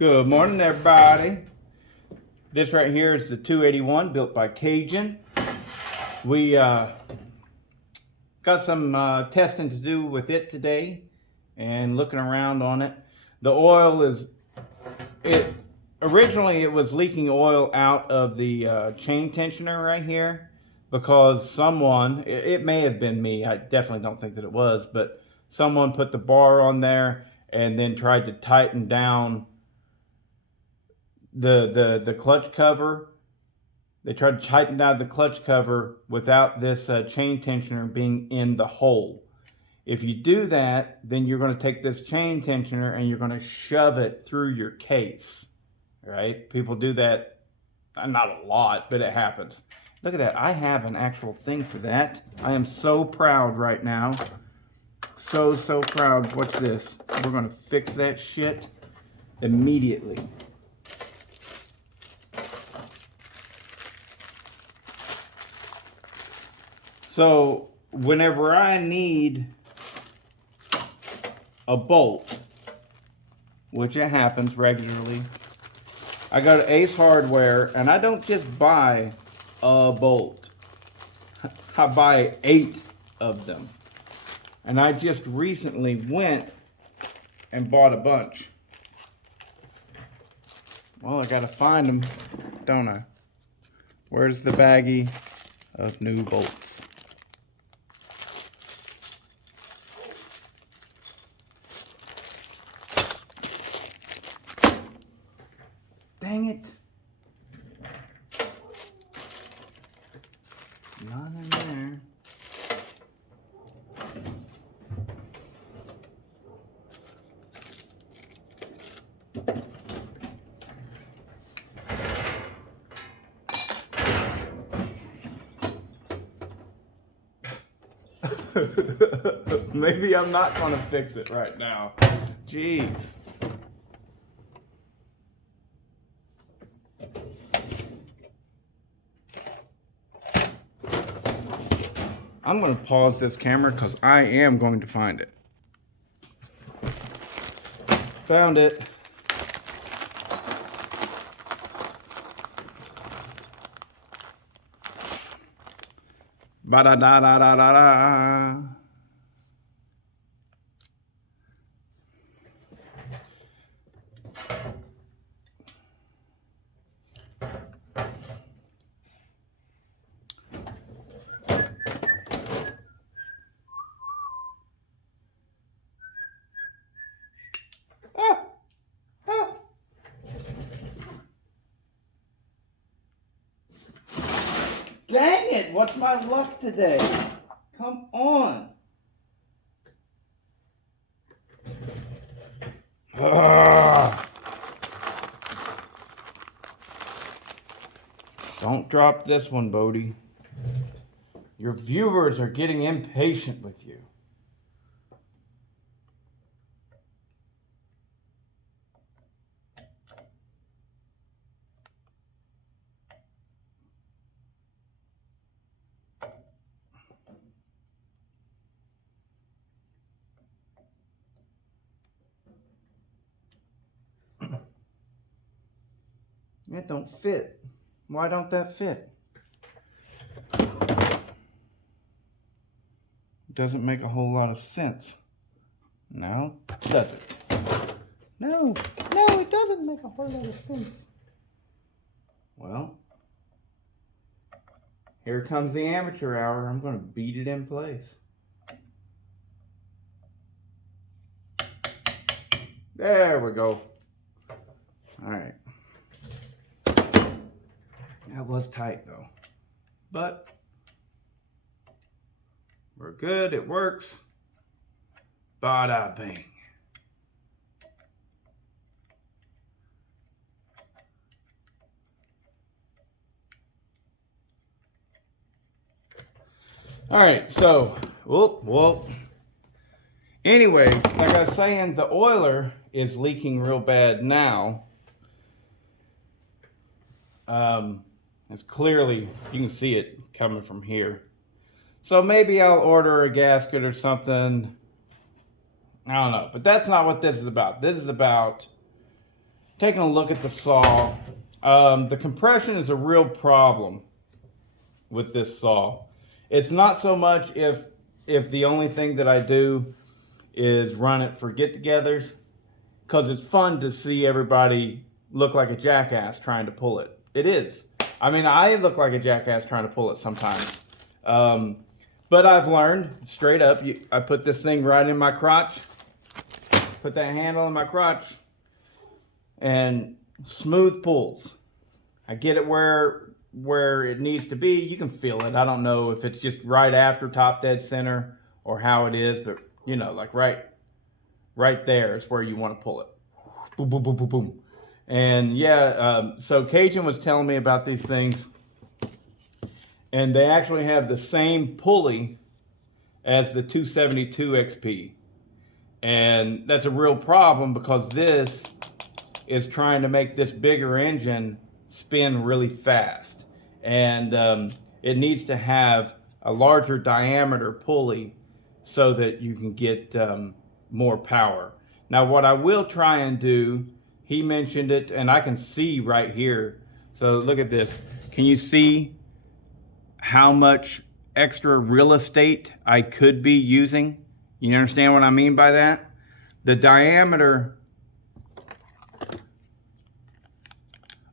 Good morning, everybody. This right here is the 281 built by Cajun. We got some testing to do with it today and looking around on it. The oil is, originally it was leaking oil out of the chain tensioner right here because someone, it may have been me, I definitely don't think that it was, but someone put the bar on there and then tried to tighten down the clutch cover. They tried to tighten down the clutch cover without this chain tensioner being in the hole. If you do that, then you're going to take this chain tensioner and you're going to shove it through your case, right? People do that, not a lot, but it happens. Look at that. I have an actual thing for that. I am so proud right now. So proud. Watch this. We're going to fix that shit immediately. So whenever I need a bolt, which it happens regularly, I go to Ace Hardware and I don't just buy a bolt. I buy 8 of them. And I just recently went and bought a bunch. Well, I gotta find them, don't I? Where's the baggie of new bolts? Dang it. Not in there. Maybe I'm not going to fix it right now. Jeez. I'm going to pause this camera because I am going to find it. Found it. Ba-da-da-da-da-da-da. Dang it, what's my luck today? Come on. Don't drop this one, Bodie. Your viewers are getting impatient with you. It don't fit. Why don't that fit? Doesn't make a whole lot of sense. No, does it? No, it doesn't make a whole lot of sense. Well, here comes the amateur hour. I'm going to beat it in place. There we go. All right. That was tight though, but we're good. It works. Bada bing. All right, so whoop. Anyways, like I was saying, the oiler is leaking real bad now. It's clearly, you can see it coming from here. So maybe I'll order a gasket or something. I don't know, but that's not what this is about. This is about taking a look at the saw. The compression is a real problem with this saw. It's not so much if the only thing that I do is run it for get-togethers, because it's fun to see everybody look like a jackass trying to pull it. It is. I mean, I look like a jackass trying to pull it sometimes. But I've learned, straight up, I put this thing right in my crotch, put that handle in my crotch, and smooth pulls. I get it where it needs to be. You can feel it. I don't know if it's just right after top dead center or how it is, but you know, like right there is where you want to pull it. Boom, boom, boom, boom, boom. And yeah, so Cajun was telling me about these things, and they actually have the same pulley as the 272 XP. And that's a real problem because this is trying to make this bigger engine spin really fast. And it needs to have a larger diameter pulley so that you can get more power. Now what I will try and do, he mentioned it, and I can see right here. So look at this. Can you see how much extra real estate I could be using? You understand what I mean by that? The diameter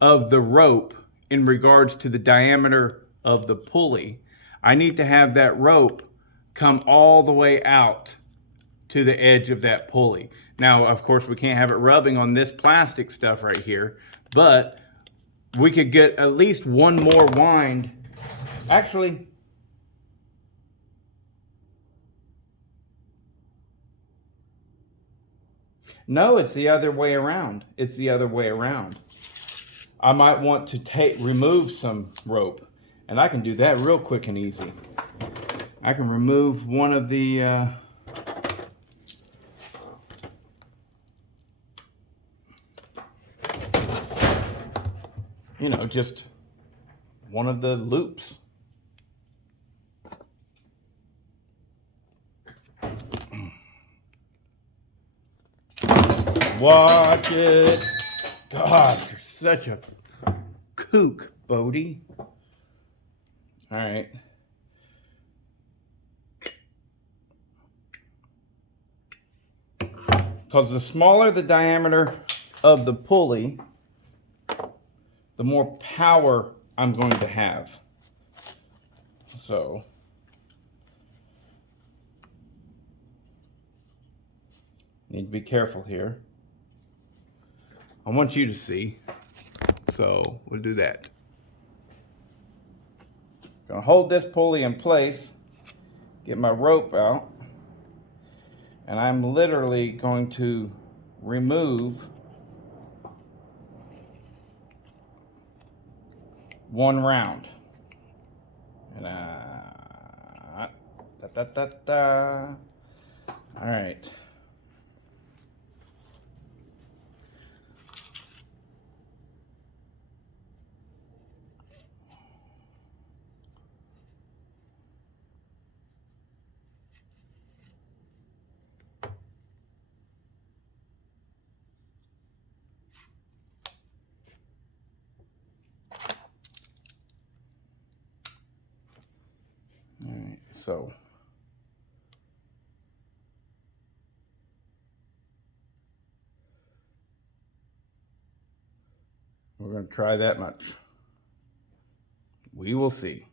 of the rope in regards to the diameter of the pulley, I need to have that rope come all the way out to the edge of that pulley. Now, of course, we can't have it rubbing on this plastic stuff right here, but we could get at least one more wind. Actually, no, it's the other way around. It's the other way around. I might want to remove some rope, and I can do that real quick and easy. I can remove one of the you know, just one of the loops. Watch it. God, you're such a kook, Bodie. All right. Because the smaller the diameter of the pulley, the more power I'm going to have. So, need to be careful here. I want you to see, so we'll do that. Gonna hold this pulley in place, get my rope out, and I'm literally going to remove one round. And all right. So we're going to try that much. We will see.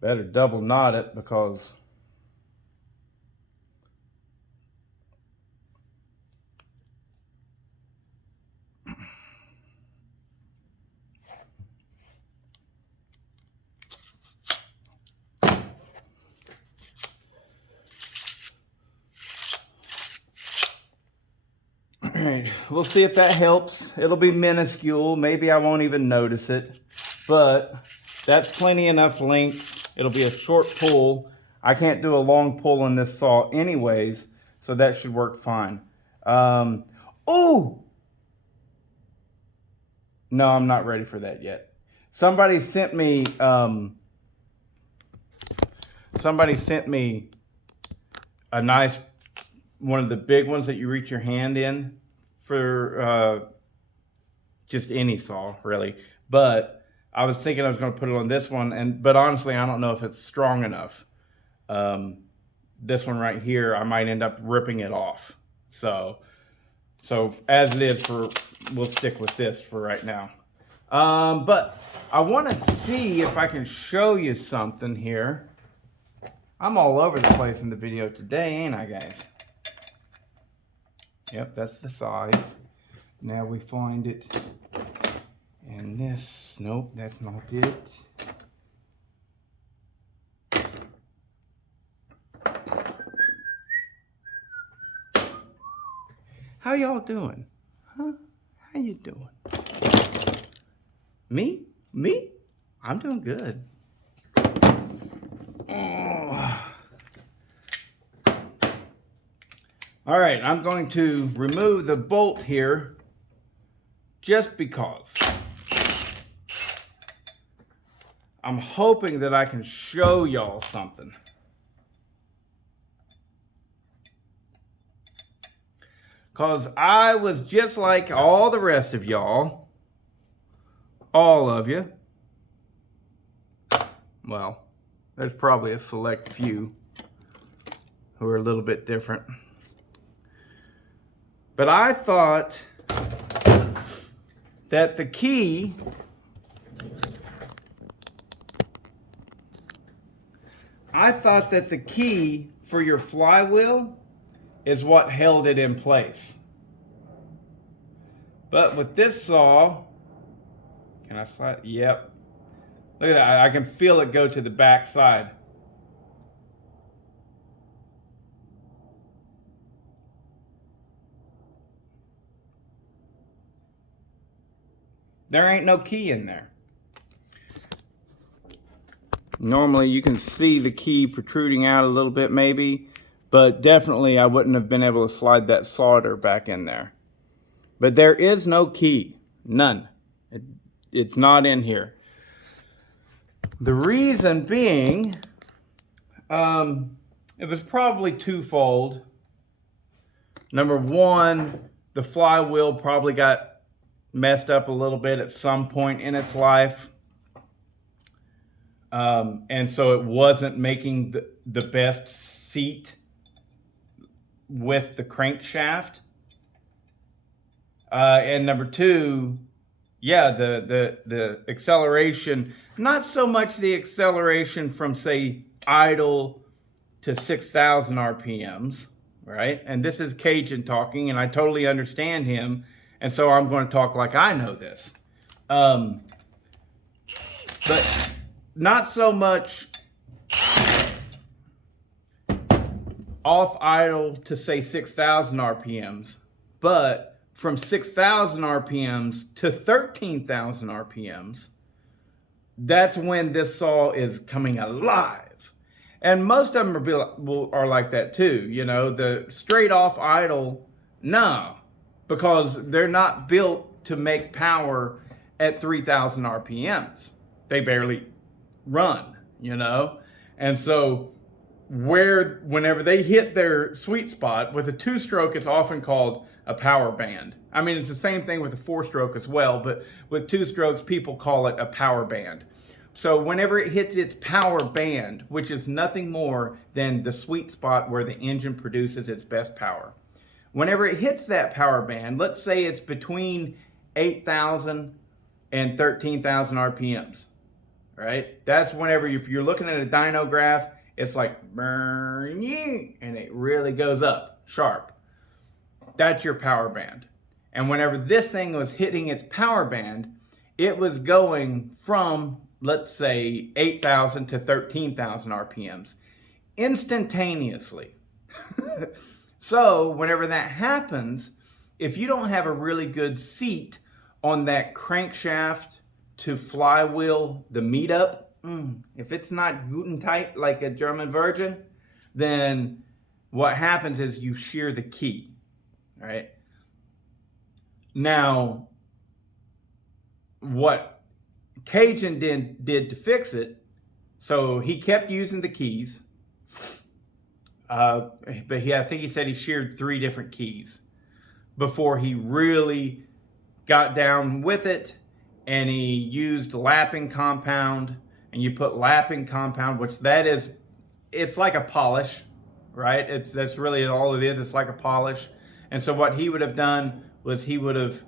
Better double knot it because all right, we'll see if that helps. It'll be minuscule. Maybe I won't even notice it, but that's plenty enough length. It'll be a short pull. I can't do a long pull on this saw anyways, so that should work fine. Oh! No, I'm not ready for that yet. Somebody sent me a nice, one of the big ones that you reach your hand in for just any saw, really. But I was thinking I was going to put it on this one, but honestly, I don't know if it's strong enough. This one right here, I might end up ripping it off. So as it is, we'll stick with this for right now. But I want to see if I can show you something here. I'm all over the place in the video today, ain't I, guys? Yep, that's the size. Now we find it in this. Nope, that's not it. How y'all doing? Huh? How you doing? Me? I'm doing good. Oh. All right, I'm going to remove the bolt here just because. I'm hoping that I can show y'all something. Because I was just like all the rest of y'all. All of you. Well, there's probably a select few who are a little bit different. But I thought that the key for your flywheel is what held it in place. But with this saw, can I slide? Yep. Look at that, I can feel it go to the back side. There ain't no key in there. Normally you can see the key protruding out a little bit maybe, but definitely I wouldn't have been able to slide that solder back in there. But there is no key, none. It's not in here. The reason being, it was probably twofold. Number one, the flywheel probably got messed up a little bit at some point in its life. And so it wasn't making the best seat with the crankshaft. And number two, yeah, the acceleration, not so much the acceleration from, say, idle to 6,000 RPMs, right? And this is Cajun talking, and I totally understand him, and so I'm going to talk like I know this. But not so much off idle to, say, 6,000 RPMs, but from 6,000 RPMs to 13,000 RPMs, that's when this saw is coming alive. And most of them are like that too. You know, the straight off idle, no, because they're not built to make power at 3,000 RPMs. They barely run, you know? And so whenever they hit their sweet spot with a two-stroke, it's often called a power band. I mean, it's the same thing with a four-stroke as well, but with two strokes, people call it a power band. So whenever it hits its power band, which is nothing more than the sweet spot where the engine produces its best power. Whenever it hits that power band, let's say it's between 8,000 and 13,000 RPMs, right? That's whenever, if you're looking at a dyno graph, it's like, and it really goes up sharp. That's your power band. And whenever this thing was hitting its power band, it was going from, let's say, 8,000 to 13,000 RPMs instantaneously. So whenever that happens, if you don't have a really good seat on that crankshaft to flywheel, the meetup, if it's not guten tight like a German Virgin, then what happens is you shear the key. Right? Now, what Cajun did to fix it, so he kept using the keys, but I think he said he sheared 3 different keys. before he really got down with it, and he used lapping compound. And you put lapping compound, which that is, it's like a polish, right? That's really all it is. It's like a polish. And so what he would have done was he would have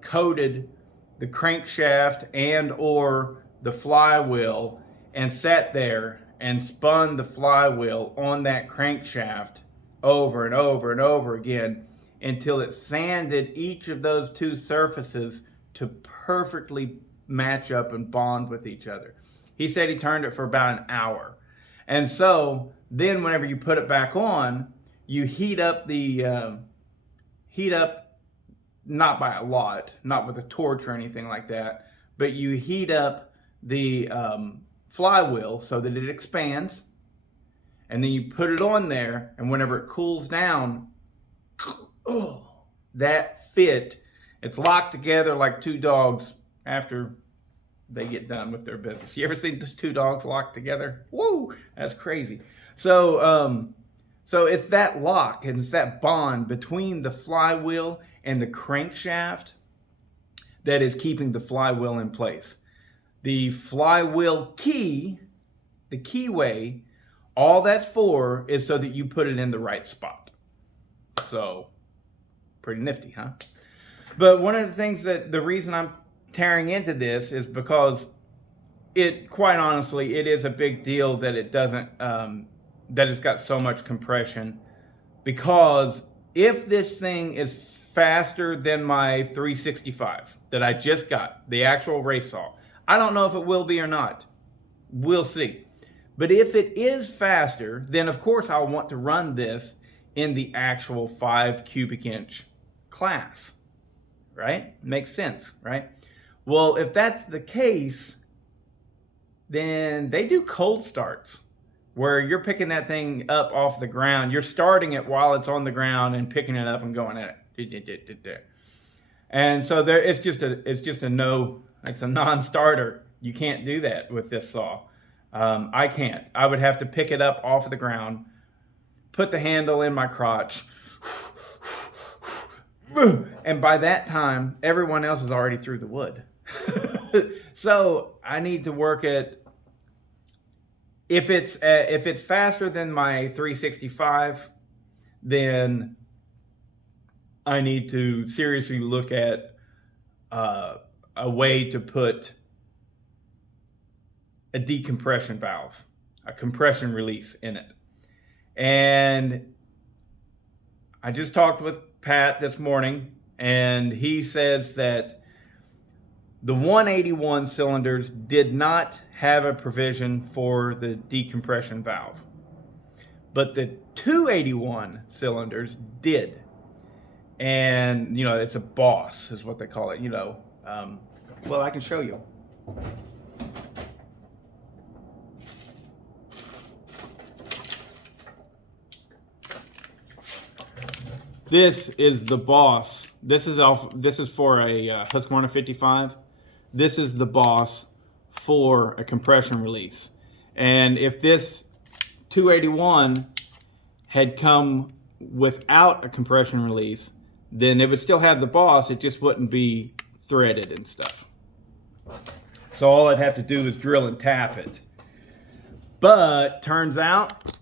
coated the crankshaft and or the flywheel and sat there and spun the flywheel on that crankshaft over and over and over again until it sanded each of those two surfaces to perfectly match up and bond with each other. He said he turned it for about an hour. And so then whenever you put it back on, you heat up not by a lot, not with a torch or anything like that, but you heat up the flywheel so that it expands, and then you put it on there, and whenever it cools down, oh, that fit, it's locked together like two dogs after they get done with their business. You ever seen those two dogs locked together? Woo, that's crazy. So it's that lock and it's that bond between the flywheel and the crankshaft that is keeping the flywheel in place. The flywheel key, the keyway, all that's for is so that you put it in the right spot. So, pretty nifty, huh? But one of the things the reason I'm tearing into this is because quite honestly, it is a big deal that it doesn't, that it's got so much compression, because if this thing is faster than my 365 that I just got, the actual race saw, I don't know if it will be or not. We'll see. But if it is faster, then of course I'll want to run this in the actual 5 cubic inch class, right? Makes sense, right? Well, if that's the case, then they do cold starts where you're picking that thing up off the ground. You're starting it while it's on the ground and picking it up and going at it. And so it's just a no, it's a non-starter. You can't do that with this saw. I can't. I would have to pick it up off the ground, put the handle in my crotch, and by that time, everyone else is already through the wood. So I need to work at, if it's faster than my 365, then I need to seriously look at a way to put a decompression valve, a compression release in it. And I just talked with Pat this morning, and he says that the 181 cylinders did not have a provision for the decompression valve, but the 281 cylinders did. And, it's a boss is what they call it, well, I can show you. This is the boss. This is for a Husqvarna 55. This is the boss for a compression release. And if this 281 had come without a compression release, then it would still have the boss, it just wouldn't be threaded and stuff. So all I'd have to do is drill and tap it. But turns out,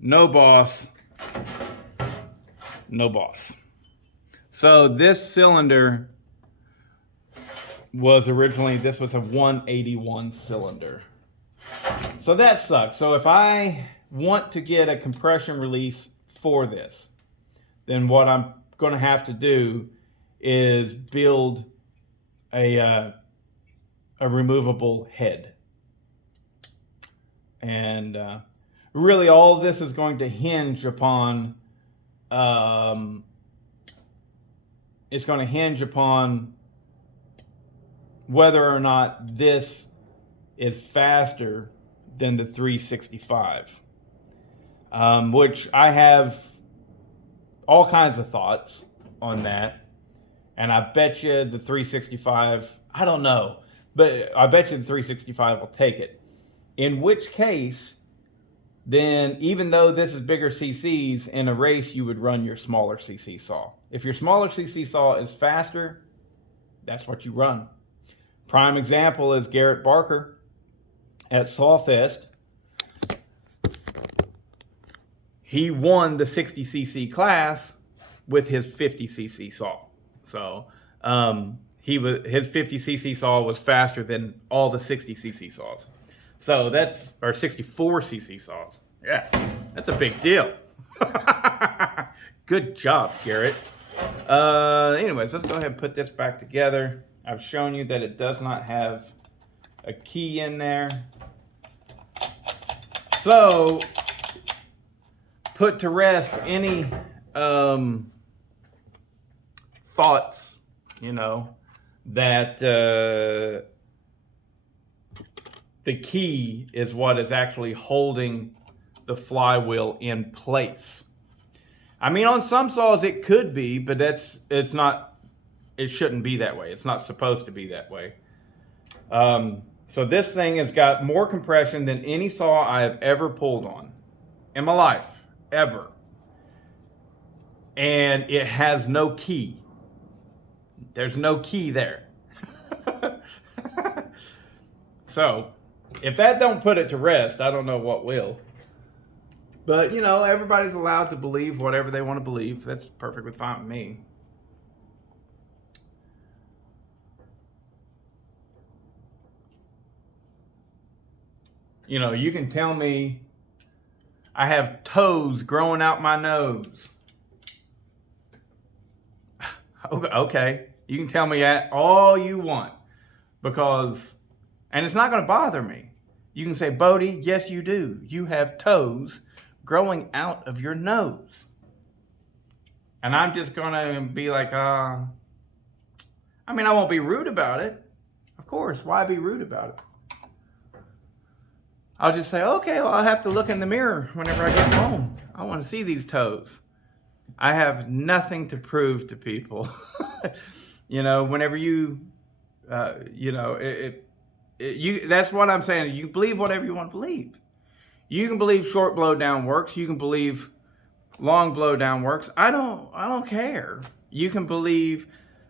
no boss, no boss. So this cylinder was originally, this was a 181 cylinder. So that sucks. So if I want to get a compression release for this, then what I'm going to have to do is build a removable head. And really all this is going to hinge upon, it's going to hinge upon whether or not this is faster than the 365, which I have all kinds of thoughts on that. And I bet you the 365, I don't know, but I bet you the 365 will take it. In which case, then even though this is bigger CCs, in a race you would run your smaller CC saw. If your smaller CC saw is faster, that's what you run. Prime example is Garrett Barker at Sawfest. He won the 60cc class with his 50cc saw. So his 50cc saw was faster than all the 60cc saws. So that's, or 64cc saws. Yeah, that's a big deal. Good job, Garrett. Anyways, let's go ahead and put this back together. I've shown you that it does not have a key in there. So, put to rest any thoughts, that the key is what is actually holding the flywheel in place. I mean, on some saws it could be, but it shouldn't be that way. It's not supposed to be that way. So this thing has got more compression than any saw I have ever pulled on in my life, ever. And it has no key. There's no key there. So, if that don't put it to rest, I don't know what will. But, everybody's allowed to believe whatever they want to believe. That's perfectly fine with me. You can tell me I have toes growing out my nose. Okay, you can tell me that all you want, and it's not going to bother me. You can say, Bodie, yes you do. You have toes growing out of your nose. And I'm just going to be like, I won't be rude about it. Of course, why be rude about it? I'll just say, okay, well, I'll have to look in the mirror whenever I get home. I want to see these toes. I have nothing to prove to people. Whenever that's what I'm saying. You believe whatever you want to believe. You can believe short blowdown works. You can believe long blowdown works. I don't care. You can believe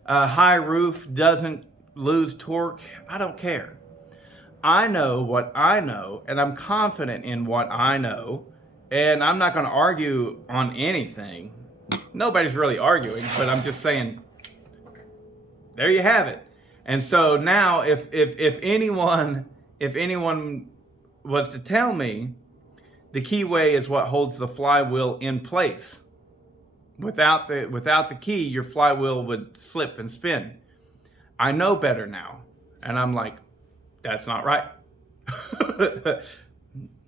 high roof doesn't lose torque. I don't care. I know what I know, and I'm confident in what I know, and I'm not going to argue on anything. Nobody's really arguing, but I'm just saying, there you have it. And so now, if anyone was to tell me the keyway is what holds the flywheel in place, without the key, your flywheel would slip and spin. I know better now, and I'm like, that's not right.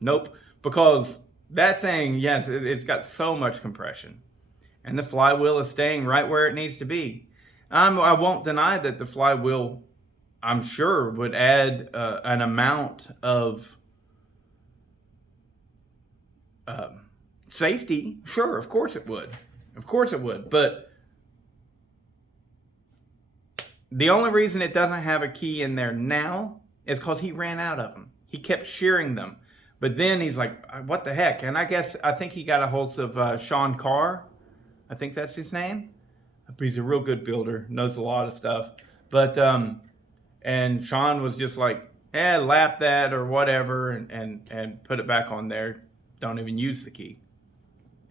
Nope, because that thing, yes, it's got so much compression, and the flywheel is staying right where it needs to be. I won't deny that the flywheel, I'm sure, would add an amount of safety. Sure, of course it would. Of course it would. But the only reason it doesn't have a key in there now is because he ran out of them. He kept shearing them. But then he's like, what the heck? And I think he got a hold of Sean Carr. I think that's his name. He's a real good builder, knows a lot of stuff. But, and Sean was just like, lap that or whatever and put it back on there. Don't even use the key.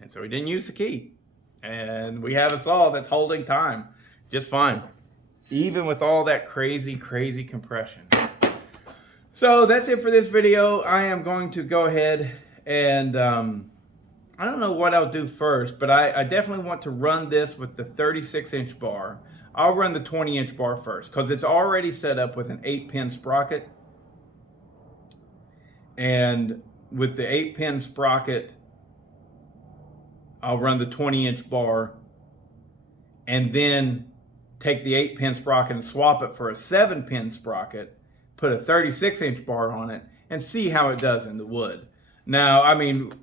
And so he didn't use the key. And we have a saw that's holding time just fine, even with all that crazy, crazy compression. So that's it for this video. I am going to go ahead and, I don't know what I'll do first, but I definitely want to run this with the 36-inch bar. I'll run the 20-inch bar first because it's already set up with an 8-pin sprocket. And with the 8-pin sprocket, I'll run the 20-inch bar and then take the 8-pin sprocket and swap it for a 7-pin sprocket, put a 36-inch bar on it, and see how it does in the wood. Now, I mean,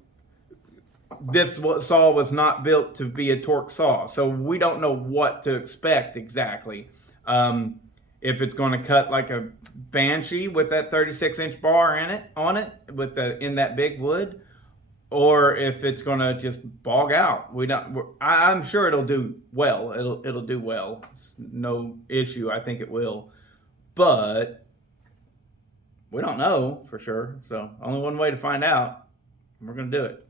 this saw was not built to be a torque saw, so we don't know what to expect exactly. If it's going to cut like a Banshee with that 36-inch bar in that big wood, or if it's going to just bog out. I'm sure it'll do well. It'll do well. No issue. I think it will. But we don't know for sure. So only one way to find out. We're going to do it.